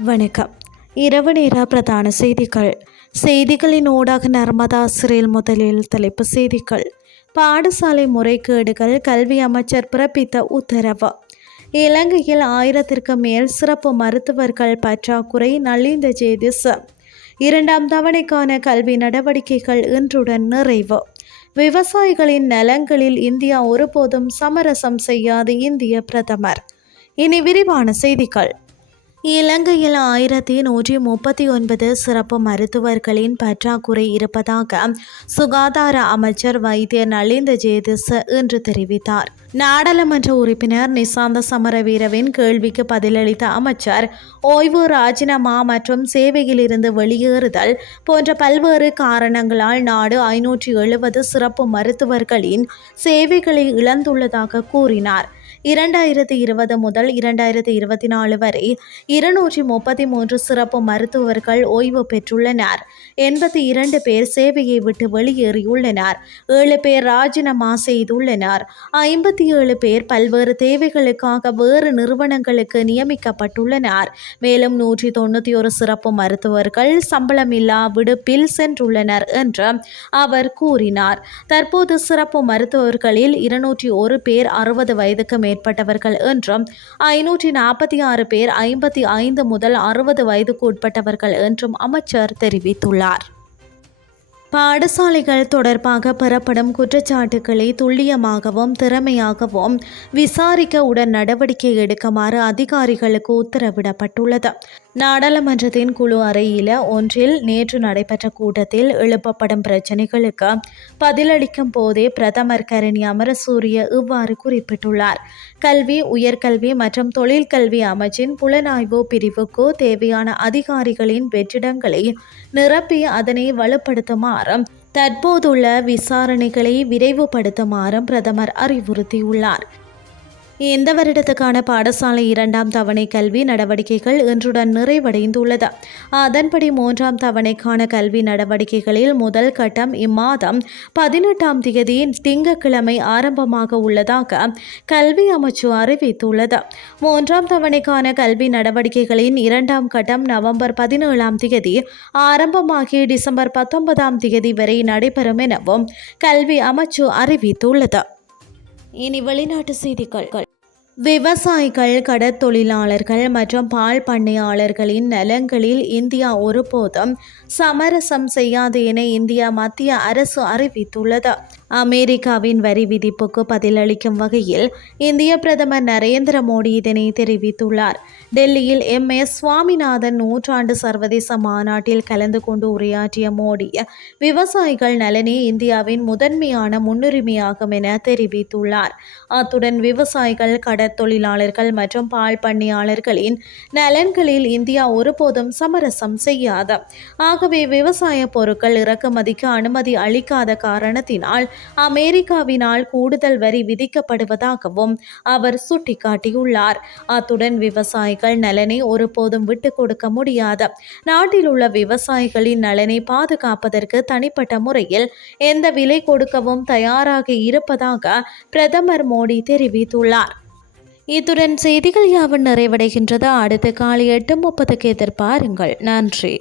வணக்கம். இரவு நேர பிரதான செய்திகள். செய்திகளின் ஊடாக நர்மதா சிறையில் முதலில் தலைப்பு செய்திகள். பாடசாலை முறைகேடுகள் கல்வி அமைச்சர் பிறப்பித்த உத்தரவு. இலங்கையில் ஆயிரத்திற்கு மேல் சிறப்பு மருத்துவர்கள் பற்றாக்குறை நலிந்த ஜேதிஸ் இரண்டாம் தவணைக்கான கல்வி நடவடிக்கைகள் இன்றுடன் நிறைவு. விவசாயிகளின் நலங்களில் இந்தியா ஒருபோதும் சமரசம் செய்யாது இந்திய பிரதமர். இனி விரிவான செய்திகள். இலங்கையில் ஆயிரத்தி நூற்றி முப்பத்தி ஒன்பது சிறப்பு மருத்துவர்களின் பற்றாக்குறை இருப்பதாக சுகாதார அமைச்சர் வைத்தியர் நலிந்த ஜேதிஸ் இன்று தெரிவித்தார். நாடாளுமன்ற உறுப்பினர் நிசாந்த சமரவீரவின் கேள்விக்கு பதிலளித்த அமைச்சர் ஓய்வு ராஜினாமா மற்றும் சேவையிலிருந்து வெளியேறுதல் போன்ற பல்வேறு காரணங்களால் நாடு ஐநூற்றி எழுபது சிறப்பு மருத்துவர்களின் சேவைகளை இழந்துள்ளதாக கூறினார். இரண்டாயிரத்தி இருபது முதல் இரண்டாயிரத்தி இருபத்தி நாலு வரை இருநூற்றி முப்பத்தி மூன்று சிறப்பு மருத்துவர்கள் ஓய்வு பெற்றுள்ளனர். எண்பத்தி இரண்டு பேர் சேவையை விட்டு வெளியேறியுள்ளனர். ஏழு பேர் ராஜினாமா செய்துள்ளனர். ஐம்பத்தி ஏழு பேர் பல்வேறு தேவைகளுக்காக வேறு நிறுவனங்களுக்கு நியமிக்கப்பட்டுள்ளனர். மேலும் நூற்றி தொண்ணூற்றி ஒரு சிறப்பு மருத்துவர்கள் சம்பளமில்லா விடுப்பில் சென்றுள்ளனர் என்று அவர் கூறினார். தற்போது சிறப்பு மருத்துவர்களில் இருநூற்றி ஒரு பேர் அறுபது வயதுக்கு மேற்பட்டவர்கள் என்றும் ஐநூற்றி நாற்பத்தி ஆறு பேர் ஐம்பத்தி ஐந்து முதல் அறுபது வயதுக்கு உட்பட்டவர்கள் என்றும் அமைச்சர் தெரிவித்துள்ளார். பாடசாலைகள் தொடர்பாக பெறப்படும் குற்றச்சாட்டுக்களை துல்லியமாகவும் திறமையாகவும் விசாரிக்க உடன் நடவடிக்கை எடுக்குமாறு அதிகாரிகளுக்கு உத்தரவிடப்பட்டுள்ளது. நாடாளுமன்றத்தின் குழு அறையில ஒன்றில் நேற்று நடைபெற்ற கூட்டத்தில் எழுப்பப்படும் பிரச்சினைகளுக்கு பதிலளிக்கும் போதே பிரதமர் கரணி அமரசூரிய இவ்வாறு குறிப்பிட்டுள்ளார். கல்வி உயர்கல்வி மற்றும் தொழிற்கல்வி அமைச்சின் புலனாய்வு பிரிவுக்கு தேவையான அதிகாரிகளின் வெற்றிடங்களை நிரப்பி அதனை வலுப்படுத்துமாறும் தற்போதுள்ள விசாரணைகளை விரைவுபடுத்துமாறும் பிரதமர் அறிவுறுத்தியுள்ளார். இந்த வருடத்துக்கான பாடசாலை இரண்டாம் தவணை கல்வி நடவடிக்கைகள் இன்றுடன் நிறைவடைந்துள்ளது. அதன்படி மூன்றாம் தவணைக்கான கல்வி நடவடிக்கைகளில் முதல் கட்டம் இம்மாதம் பதினெட்டாம் தேதி திங்கட்கிழமை ஆரம்பமாக உள்ளதாக கல்வி அமைச்சு அறிவித்துள்ளது. மூன்றாம் தவணைக்கான கல்வி நடவடிக்கைகளின் இரண்டாம் கட்டம் நவம்பர் பதினேழாம் தேதி ஆரம்பமாகி டிசம்பர் பத்தொன்பதாம் தேதி வரை நடைபெறும் எனவும் கல்வி அமைச்சு அறிவித்துள்ளது. இனி வெளிநாட்டு செய்திகள். விவசாயிகள் கடற்தொழிலாளர்கள் மற்றும் பால் பண்ணையாளர்களின் நலன்களில் இந்தியா ஒருபோதும் சமரசம் செய்யாது என இந்திய மத்திய அரசு அறிவித்துள்ளது. அமெரிக்காவின் வரி விதிப்புக்கு பதிலளிக்கும் வகையில் இந்திய பிரதமர் நரேந்திர மோடி இதனை தெரிவித்துள்ளார். டெல்லியில் எம். எஸ். சுவாமிநாதன் நூற்றாண்டு சர்வதேச மாநாட்டில் கலந்து கொண்டு உரையாற்றிய மோடி விவசாயிகள் நலனே இந்தியாவின் முதன்மையான முன்னுரிமையாகும் என தெரிவித்துள்ளார். அத்துடன் விவசாயிகள் கடற்தொழிலாளர்கள் மற்றும் பால் பண்ணையாளர்களின் நலன்களில் இந்தியா ஒருபோதும் சமரசம் செய்யாது ஆகவே விவசாய பொருட்கள் இறக்குமதிக்கு அனுமதி அளிக்காத காரணத்தினால் அமெரிக்காவினால் கூடுதல் வரி விதிக்கப்படுவதாகவும் அவர் சுட்டிக்காட்டியுள்ளார். அத்துடன் விவசாயிகள் நலனை ஒருபோதும் விட்டு கொடுக்க முடியாது. நாட்டில் உள்ள விவசாயிகளின் நலனை பாதுகாப்பதற்கு தனிப்பட்ட முறையில் எந்த விலை கொடுக்கவும் தயாராக இருப்பதாக பிரதமர் மோடி தெரிவித்துள்ளார். இத்துடன் செய்திகள் யாவும் நிறைவடைகின்றது. அடுத்த காலை எட்டு முப்பதுக்கு எதிர்பாருங்கள். நன்றி.